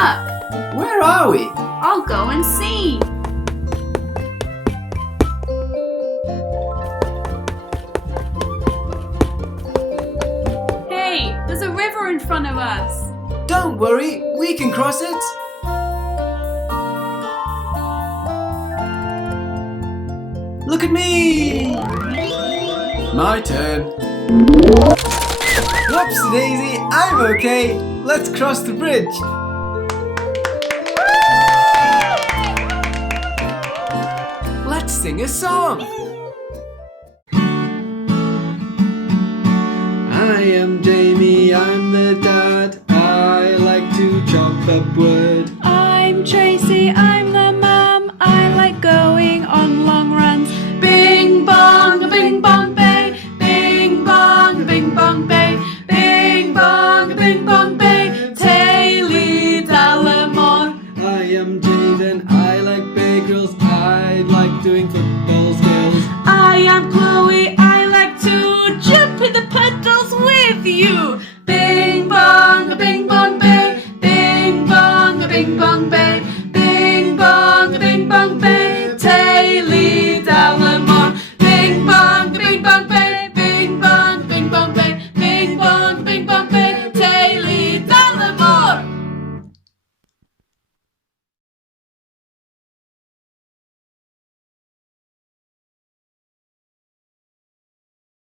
up. Where are we? I'll go and see. Hey, there's a river in front of us. Don't worry, we can cross it. Look at me! My turn. Whoops daisy, I'm okay. Let's cross the bridge. Let's sing a song. I am Jamie, I'm the dad. I like to chop up wood. I'm Tracy.